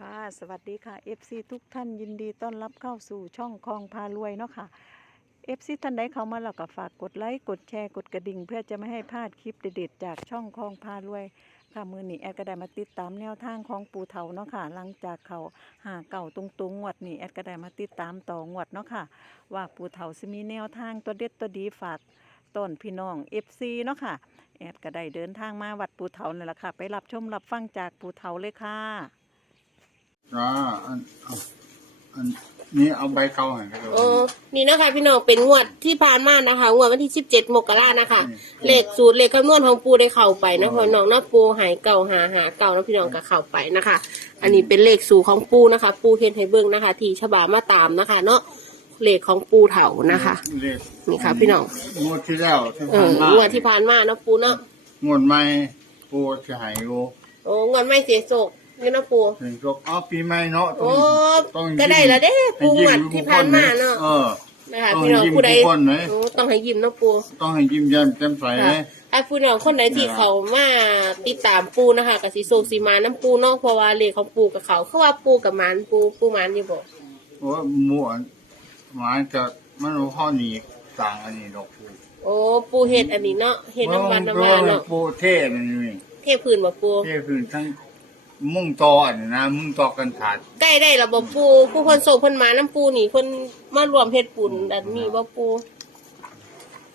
ค่ะสวัสดีค่ะ FC ทุกท่านยินดีต้อนรับเข้าสู่ช่องคลองพารวยเนาะค่ะ FC ท่านใดเข้ามาแล้วก็ฝากกดไลค์กดแชร์กดกระดิ่ง เพื่อจะไม่ให้พลาดคลิปเด็ดๆจากช่องคลองพารวยค่ะมือนี้แอดก็ได้มาติดตามแนวทางของปูเถาเนาะค่ะหลังจากเขาหาเก่าตรงๆงวดนี้แอดก็ได้มาติดตามต่องวดเนาะค่ะ ว่าปูเถาจะมีแนวทางตัวเด็ดตัวดีฝากต้นพี่น้อง FC เนาะค่ะแอดก็ได้เดินทางมาวัดปูเถานี่แหละค่ะ ไปรับชมรับฟังจากปูเถาเลยค่ะ จ้าอันเอาอันนี้เอาใบเก่าให้ก็ได้เออนี่นะคะ พี่น้องเป็นงวดที่ผ่านมานะคะงวดวันที่สิบเจ็ดมกรานะคะ เลขสูตรเลขคำนวณของปูได้เข้าไปนะพี่น้องนะปูหายเก่าหาหาเก่านะพี่น้องก็เข้าไปนะคะ อันนี้เป็นเลขสูตรของปูนะคะ ปูเทนให้เบิ้งนะคะ ที่ฉบามาตามนะคะ เนาะเลขของปูเถานะคะ เลขนี่ค่ะพี่น้องงวดที่แล้วที่เอผ่าอนมางวดที่ผ่านมาเนาะปูเนาะงวดใหม่ปูจะหายอยู่โอ้งวดไม่เสียโศก นี่นะปูถึงก็อ๋อปีใหม่เนาะต้โอ้องต้องก็ได้ละเด้ปูงวดที่ผ่านมาเนาะเออ นะคะต้องพี่น้องยิ้มผู้ใดทุกคนไหม โอ้ต้องให้ยิ้มเนาะปู ต้องให้ยิ้มแย้มแจ่มใสค่ะนะไอ้ผู้น้องคนไหนที่เขามาติดตามปูนะคะกับสีโซกสีมาน้ำปูเนอกเพราะว่าเลขของปูกับเขาคือว่าปูกับหมันปูปูหมันอยู่บอกเพราะว่าหมู่อันหมายจะมันบ่พ่อหนีสั่งอันนี้ดอกปูโอ้ปูเห็ดอันนี้เนาะเห็ดน้ำมันน้ำเพมัราะนว่าเนาะปูเทศอันนี้เทพื้นบ่ปูเทศคือทั้ง มุ่งตออันนี้นะมุ่งตอกันขาดใกล้ได้ระบบปูผู้คนโซกคนมาน้ำปูนี่คนมารวมเห็ดปุ่นอันนี้บ่ปู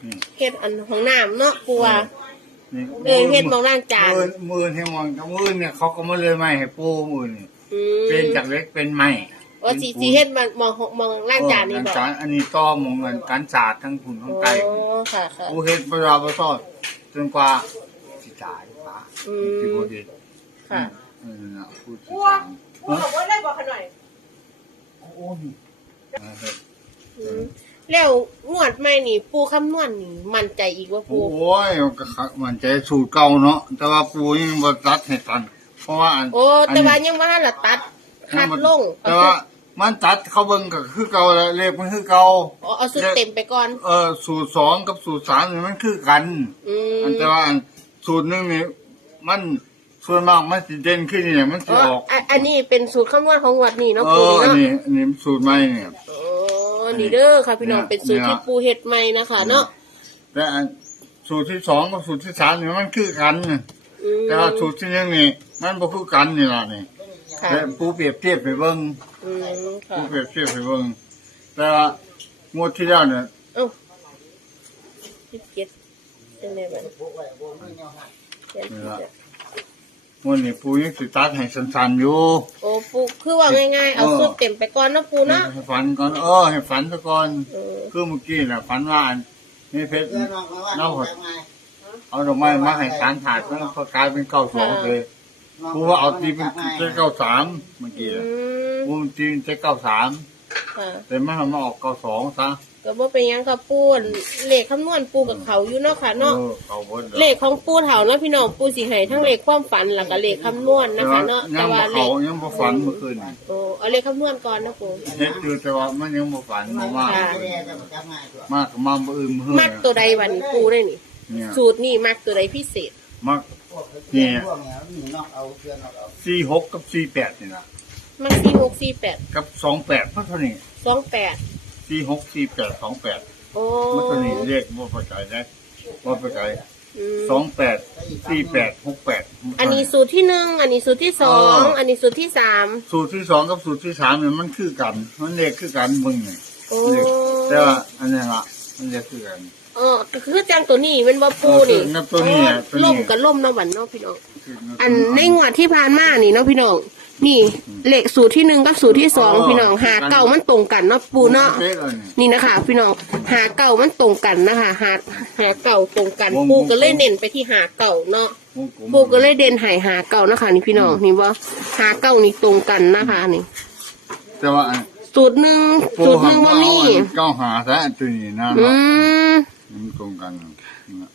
นี่เห็ดอันของน้ำเนาะปูว่า นี่เออเฮ็ดหม้องล้างจาน มือมือให้มองกับมือเนี่ยเขาก็มาเลยไม่ให้ปูมือนี่อืมเป็นจากเล็กเป็นไม้ว่าสีสีเห็ดมามองมองล้างจานนี่เออบอกล้างอันนี้ต้อมองกันการศาสตร์ทั้งคุณทั้งอ๋อไก่ค่ะค่ะปูเฮ็ดประดาประสอดจนกว่าสิตายปะอืที่มบ่ดีค่ะ เออน่ะพูดสิปูปูบอกว่าได้บอกขน่อยโอ้ยอ่าเฮ็ดอืมแล้วงวดใหม่นี่ปูคำนวณนี่มั่นใจอีกว่าปู โอ้ยมันก็คักมันใจสูตรเก่าเนาะแต่ว่าปูยังบ่ตัดให้ทัน เพราะว่าอันโอ้แต่ว่าอันนี้ยังว่าละตัดคัดลงแต่ว่ามันตัดเขาเบิ่งก็คือเก่าแล้วเลขมันคือเก่าเอาเอาสุดเต็มไปก่อน เออสูตรสองกับสูตรสามนี่มันคือกัน อืม อันแต่ว่าอันสูตรหนึ่งนี่มัน ส่วนมากมันสิเด่นขึ้นนี่มันสิอ๋อออกอันอันนี้เป็นสูตรคำนวณของงวดนี่เอเนาะปูออันเนาะนี้อันนี้สูตรใหม่เนี่ย โอ้นี่เด้อค่ะพี่น้องเนี่ย เป็นสูตรที่เนี่ยปูเฮ็ดใหม่นะคะเนาะแต่อันสูตรที่สองกับสูตรที่สามนี่มันคือกันอืมแต่ว่าสูตรที่หนึ่งนี่มันบ่คือกันนี่ล่ะนี่ค่ะแต่ปูเปรียบเทียบไปเบิ่งอืมค่ะปูเปรียบเทียบไปเบิ่งแต่ว่างวดที่แล้วเนี่ย เอ้าสิบเจ็ดจังไดบัดเขียนผิดอะง วดนี้ปูยังสิตัดให้สั้นๆอยู่โอ้ปูคือว่าง่ายๆ เอาเออสูตรเต็มไปก่อนเนาะปูเนาะให้ฝันก่อนเออให้ฝันซะก่อนเออคือเมื่อกี้น่ะฝันว่าอันนี่เพชรเน่าหดเอาดอกไม้มาให้สารถาดแล้วก็กลายเป็นเก้าสองเลยกูว่าเอาตีเป็นเจ็ดเก้าสามเมื่อกี้อืน่ะมกูมันตีเป็นเจ็ดเก้าสาม ค่ะแต่ไม่ทำมาออกเก้าสองซะก็บ่เป็นหยังค่ะปูนเลขคำนวณปูกับเขาอยู่เนาะค่ะเอเนาะอเขาเบิดเลขของปูเถาเนาะพี่น้องปูสิให้ทั้งเลขความฝันแล้วก็เลขคำนวณนะคะ เนาะยัแต่งว่าบ่เลเขาขยังบ่ฝันเมื่อคืนนี่โอ้เอาเลขคำนวณก่อนนะปูเฮ็ดอยู่แต่ว่ามันยังบ่ฝันบ่มากค่ะมากก็มาบ่อื่นมื้อมักตัวใดวันนี้ปูได้นี่ เนี่ยสูตรนี่มักตัวใดพิเศษมักเนี่ย สี่หกกับสี่แปดนี่นะ มักสี่หกสี่แปดกับสองแปดเท่านี้สองแปดสี่หกสี่แปดสองแปดโอ้มันตัวนี้เรียกว่าประกายได้ว่าประกายอืมสองแปดสี่แปดหกแปดอันนี้สูตรที่หนึ่งอันนี้สูตรที่สองอันนี้สูตรที่สามสูตรที่สองกับสูตรที่สามเนี่ยมันคือกัน มันเรียกคือกันมึงเนี่ยโอ้แต่ว่าอันนี้ละมันเรียกคือกันเออคือจังตัวนี้เป็นบ่ปูนี่เออตัวนี้อะตัวนี้ล่มกับล่มเนาะวันเนาะพี่น้องอันในงวดที่ผ่านมานี่เนาะพี่น้อง นี่เลขสูตรที่หนึ่งกับสูตรที่สองพี่น้องหาเก่ามันตรงกันเนาะปูเนาะเป๊ะเลยเนี่ยนี่นะคะ พี่น้องหาเก่ามันตรงกันนะคะหาหาเก่าตรงกันวง ปูก็เลยเน้นไปที่หาเก่าเนาะวงกลมปูก็เลยเด่นหายหาเก่านะคะนี่พี่น้องนี่ว่าหาเก่านี่ตรงกันนะคะนี่ แต่ว่าอันสูตรหนึ่งปูสูตรหหันึ่นงมาว่าเอานี่อันเก้าหาซะอันตัวนี้นะอืเนาะมมันตรงกันนะ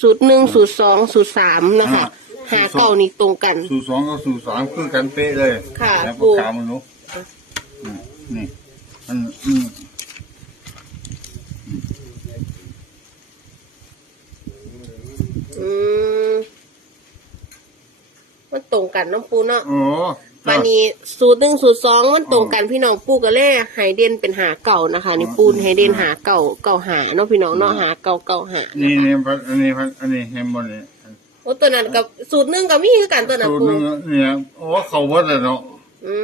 สูตรหนึ่งสูตรสองสูตรสามนะคะ อ่า หาเก่านี่ตรงกัน สูตรสองกับสูตรสามคือกันเป๊ะเลยค่ะแล้วปูปากกามันรู้อืมนี่มันอืมอืมมันตรงกันเน้องปูเนาะโอ้วันนี้สูตรหนึ่งสูตรสองมันตรงกันพี่น้องปูก็เลยให้เด่นเป็นหาเก่านะคะนี่ปูให้เด่นหาเก่าเก่าหาเนาะพี่น้องเนาะหาเก่าเก่าหานี่นี่พันอันนี้พันอันนี้เห็นบ่เนี่ยโอ้ตัวนั้นกับสูตรหนึ่งกับมีคือกันตัวนั้นสูตรปูหนึงเนี่ยโอ้เขาหมดเลยเนาะอื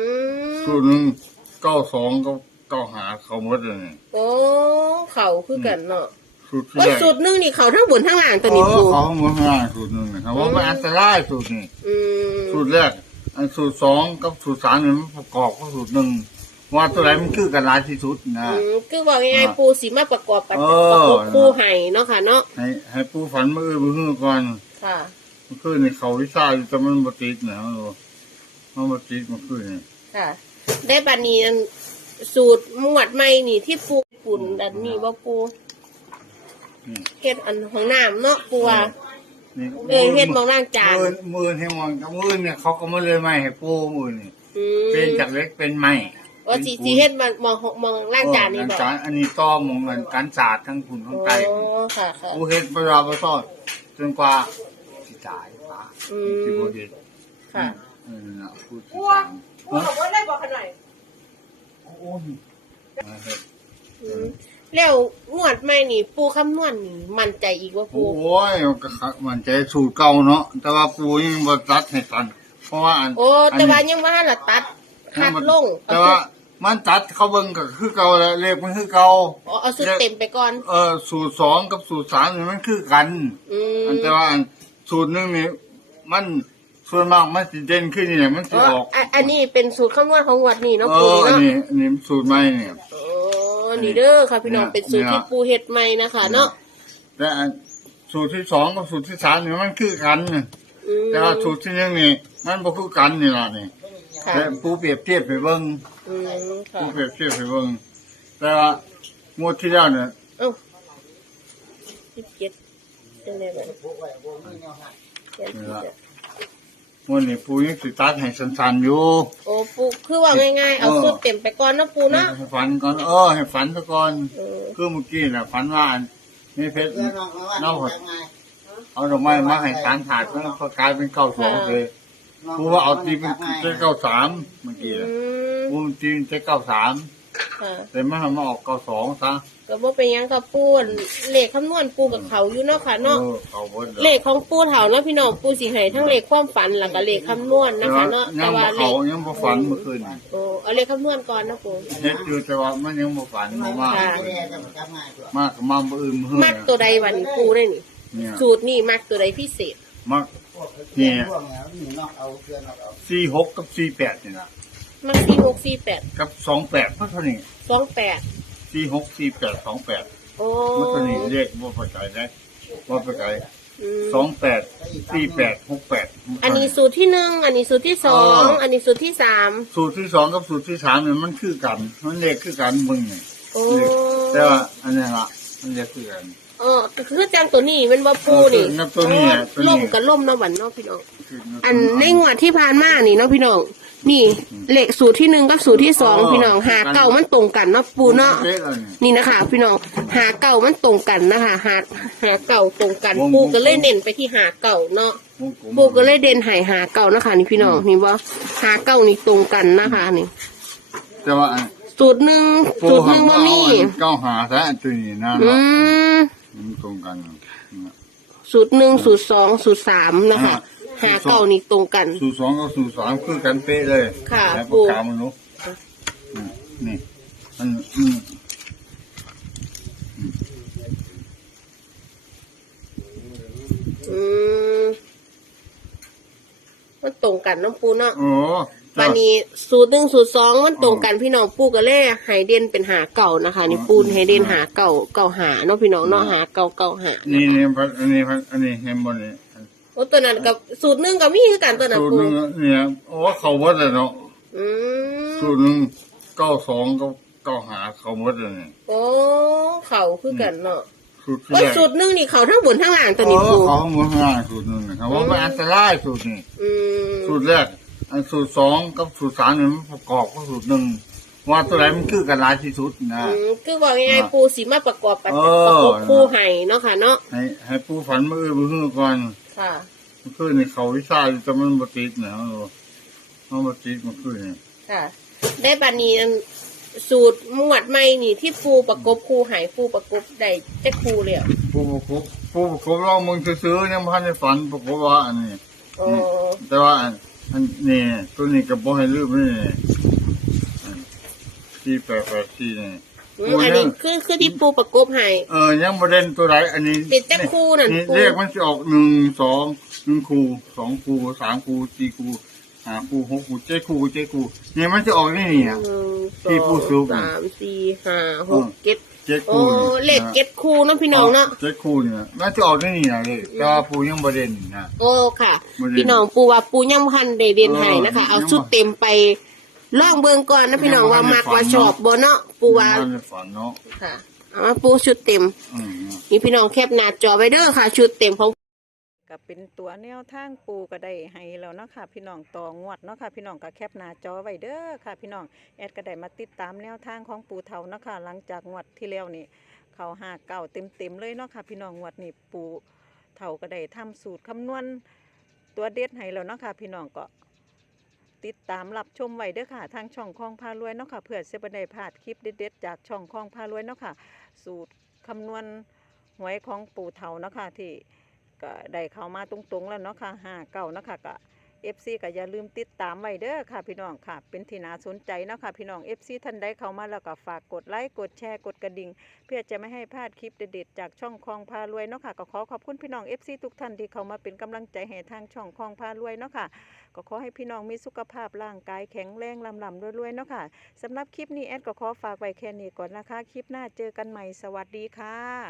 มสูตรหนึงเก้าสองก็เก้าหาเขาหมดเลยเนี่ยโอ้เขาคือกันเนาะสูตรที่โอ้แรกสูตรหนึ่งนี่เขาทั้งบนทั้งล่างตัวเอนี้อปูเขาหมดง่ายสูตรหนึงนะครับว่ามันอันตรายสูตรนี้อืมสูตรแรก อันสูตรสองกับสูตรสามเนี่ยมันประกอบกับสูตรหนึ่งว่าตัวไหนมันคือกันหลายที่สุดนะ อืมคือว่าง่ายๆปูสีมาประกอบประเออ ประกอบคู่ให้เนาะค่ะเนาะให้ให้ผู้ฝันมือมือฮื้อก่อน ค่ะมันคือในเขาวิชาอยู่แต่มันบติดนะมันบ่มันบติดมันคือนี่ค่ะ ได้บัดนี้อันสูตรหมวดใหม่นี่ที่ปูปุ่นดันนี่ว่าปูนี่เฮ็ดอันของน้ำเนาะปูว่านี่เออเฮ็ดหมองล้างจานมือมือให้มองกับมือเนี่ยเขาก็มาเลยไม่ให้ปูมือนี่อืมเป็นจากเล็กเป็นไม้ว่าสีสีเฮ็ดมามองมองล้างจานนี่เออบอกการอันนี้ต้อมองเงินการศาสตร์ทั้งคุณทั้งอ๋ไตอค่ะค่ะ กูเฮ็ดประวัติศาสตร์จนกว่า สิตายป่ะอืที่มบ่เฮ็ดค่ะเออน่ะพูดสิปูตายปูบอกว่าได้บอกขนาดโอ้ยมาเฮ็ดอืมแล้วงวดใหม่นี่ ปูคำนวณนี่มั่นใจอีกว่าโอ้ปูยมันก็คักมันใจสูตรเก่าเนาะแต่ว่าปูยังบ่ตัดให้ทันเพราะว่าอันโอ้แต่ว่าอันนี้ยังว่าละตัดคัดลงแต่ว่ามันตัดเขาเบิ่งก็คือเก่าแล้วเลขมันคือเก่า เอาเอาสูตรเต็มไปก่อน เออสูตรสองกับสูตรสามนี่มันคือกัน อืมอันแต่ว่าอัน สูตรหนึงนี่มันส่วนมากมันสิเด่นขึ้นนี่แหละมันสิอ๋อออกอันอันนี้เป็นสูตรคำนวณของงวัดนี่เนาะเอปูออันเนาะนี้อันนี้สูตรใหม่เนี่ยโอ้นี่เด้อค่ะพี่น้องเนี่ยเป็นสูตรที่เนี่ยปูเฮ็ดใหม่นะคะเนาะแต่อันสูตรที่สองกับสูตรที่สามนี่มันคือกันอืมแต่ว่าสูตรที่หนึ่งนี่มันบ่คือกันนี่ล่ะนี่ค่ะแต่ปูเปรียบเทียบไปเบิ่งอืมค่ะปูเปรียบเทียบไปเบิ่งแต่ว่างวดที่แล้วเนี่ยเอ้าสิบเจ็ด จังได๋บัดเขียนผิดอะงวดนี้ปูยังสิตัดให้สั้นๆอยู่โอ้ปูคือว่าง่ายๆ เอาเออสูตรเต็มไปก่อนเนาะปูเนาะให้ฝันก่อนเออให้ฝันซะก่อนเออคือเมื่อกี้น่ะฝันว่าอันนี่เพชรเน่าหดเอาดอกไม้มาให้สารถาดแล้วก็กลายเป็นเก้าสองเลยปูว่าเอาตีเป็นเก้าสามเมื่อกี้อืน่ะมปูตีเป็นเก้าสาม ค่ะ แต่มันทำมาออกเก้าสองซะก็บ่เป็นหยังค่ะปูเลขคำนวณปูกับเขาอยู่เนาะค่ะเนาะเออเขาเบิดเลขของปูเถาเนาะพี่น้องปูสิให้ทั้งเลขความฝันแล้วก็เลขคำนวณแต่นะคะว่าเนาะยัแต่งบ่ว่าเลเขาขยังบ่ฝันเมื่อคืนนี่โอ้เอาเลขคำนวณก่อนนะปูเฮ็ดอยู่แต่ว่ามันยังบ่ฝันบ่มากค่ะมากก็มาบ่อื่นมื้อมักตัวใดวันนี้ปูได้นี่ เนี่ยสูตรนี่มักตัวใดพิเศษ มักเนี่ย46กับ48นี่ล่ะ มักสี่หกสี่แปดกับ28มันเท่านี้สองแปด46 48 28โอ้มันตัวนี้เลขบ่ไปไกลได้บ่ไปไกลอืมสองแปดสี่แปดหกแปดอันนี้สูตรที่หนึ่งอันนี้สูตรที่สองเอออัอันนี้สูตรที่สามสูตรที่สองกับสูตรที่สามเนี่ยมันคือกันมันเลขคือกันมึงเนี่ยโอ้เลขแต่ว่าอันนี้ละมันเลขคือกันเออคือจังตัวนี้มันว่าปูนี่เออคือตัวนี้อะตัวนี้ล่มกับล่มเนาะหวันเนาะพี่น้องคืออันในงวดที่ผ่านมานี่เนาะพี่น้อง นี่เลขสูตรที่หนึ่งกับสูตรที่สองพี่น้องหาเก่ามันตรงกันเนาะปูเนาะป๊เลยเนี่ยนี่นะคะ พี่น้องหาเก่ามันตรงกันนะคะหาหาเก่าตรงกันวงปูก็เลยเน้นไปที่หาเก่าเนาะวงมปูก็เลยเด่นใหายหาเก่านะคะ นี่พี่น้องนี่ว่าหาเก่านี่ตรงกันนะคะนี่ แต่ว่าอันสูตรหนึ่งปูสูตรหนึ่งหาว่ามีเอาอันเก้าหาซะอันตัวนี้นะอืเนาะม มันตรงกัน สูตรหนึ่งสูตรสองสูตรสามนะคะ อ่า หาเก่านี่ตรงกัน สูตรสองกับสูตรสามคือกันเป๊ะเลยค่ะแล้วปูปากกามันรู้อืมนี่มันอืมอืมมันตรงกันเน้องปูเนาะโอ้วันนี้สูตรหนึ่งสูตรสองมันตรงกันพี่น้องปูก็เลยใหายเด่นเป็นหาเก่านะคะ นี่ปูนให้เด่นหาเก่าเก่าหาเนาะพี่น้องเนาะหาเก่าเก่าหานี่นี่พันอันนี้พันอันนี้เห็นบนนี่ โอ้ตัวนั้นกับสูตรหนึ่งกับมีคือกันตัวนั้นสูตรปูหนึงเนี่ยโอ้เขาหมดเลยเนาะอืมสูตรหนึงเก้าสองก็เก้าหาเขาหมดเลยเนี่ยโอ้เขาคือกันเนาะสูตรที่โอ้แรยกสูตรหนึ่งนี่เขาทั้งบนทั้งล่างตัวเอนี้อปูเขาหมดง่ายสูตรหนึงนะครับว่ามันอันตรายสูตรนี้อืมสูตรแรก อันสูตรสองกับสูตรสามเนี่ยมันประกอบกับสูตรหนึ่งว่าตัวไหนมันคือกันหลายที่สุดนะ อืมคือว่าง่ายๆปูสีมาประกอบประเออ ประกอบคู่ให้เนาะค่ะเนาะให้ให้ผู้ฝันมือมือก่อน ค่ะ มันคือในเขาวิชาอยู่แต่มันบติดเนี่ยมันบ่เอามาติดมาขึ้นนี่ค่ะ ได้บันนี้อันสูตรหมวดใหม่นี่ที่ปูประกบคูหายปูประกบได้จะคูเลยอะผู้ประกบผู้ประกบเรามึงซื้อๆยังพันในฝันประกบว่าอันนี้โอ้แต่ว่าอันอันนี่ตัวนี้ก็บ่ให้ลืมนี่อันที่แปดแปดที่นี่ อืมอันนี้คือคือที่ปูประกบใหายเออยังบ่เด่นตัวไหนอันนี้ติดแต่คู่นั่นนี่คู่เลขมันจะออกหนึ่งสองหนึ่งคู่สองคู่สามคู่สี่คู่ห้าคู่หกคู่เจ็ดคู่เจ็ดคู่นี่มันจะออกนี่นี่อะหนึ่งสที่อผู้งสูง สามสี่ห้าหอืกมเจ็ดเจ็ดโอ้คู่นี่เลขเจ็ดคู่เนาะพี่น้องเนาะ เจ็ดคู่เนี่ยมันจะออกนี่นี่นะเลยแต่ว่าปูยังบ่เด่นนะ โอ้ค่ะ บ่ได้พี่น้องปูว่าปูยังพันเดเดนให้นะคะเออเอาชุดเต็มไป ล่องเบิงก่อนนะพี่น้องยังบ่ว่าทันได้มากว่าฝันชอบเนาะบ่เนาะปูว่ามันจะฝันเนาะค่ะ เอามาปูชุดเต็ม อืม นี่พี่น้องแคปหน้าจอไว้เด้อค่ะ ชุดเต็มของ ก็เป็นตัวแนวทางปูก็ได้ให้แล้วเนาะค่ะพี่น้องต่องวดเนาะค่ะพี่น้องก็แคปหน้าจอไว้เด้อค่ะพี่น้องแอดก็ได้มาติดตามแนวทางของปูเทาเนาะค่ะหลังจากงวดที่แล้วนี่เขาหาเก่าเต็มๆเลยเนาะค่ะพี่น้องงวดนี้ปูเทาก็ได้ทำสูตรคำนวณตัวเด็ดให้แล้วเนาะค่ะพี่น้องก็ ติดตามรับชมไว้เด้อค่ะ ทางช่องคลองพารวยเนาะค่ะเพื่อเสบได้พลาดคลิปเด็ดๆจากช่องคลองพารวยเนาะค่ะ สูตรคำนวณหวยของปู่เทาเนาะค่ะที่ก็ได้เข้ามาตรงๆแล้วเนาะค่ะห้าเก้าเนาะค่ะก็ เอฟซีก็อย่าลืมติดตามไว้เด้อค่ะพี่น้องค่ะ เป็นที่น่าสนใจเนาะค่ะพี่น้องเอฟซีท่านใดเข้ามาแล้วก็ฝากกดไลค์กดแชร์กดกระดิ่ง เพื่อจะไม่ให้พลาดคลิปเด็ดๆจากช่องคลองพารวยเนาะค่ะก็ขอขอบคุณพี่น้องเอฟซีทุกท่านที่เข้ามาเป็นกำลังใจให้ทางช่องคลองพารวยเนาะค่ะ ก็ขอให้พี่น้องมีสุขภาพร่างกายแข็งแรงลำลำรวยๆเนาะค่ะสำหรับคลิปนี้แอดก็ขอฝากไว้แค่นี้ก่อนนะคะ คลิปหน้าเจอกันใหม่สวัสดีค่ะ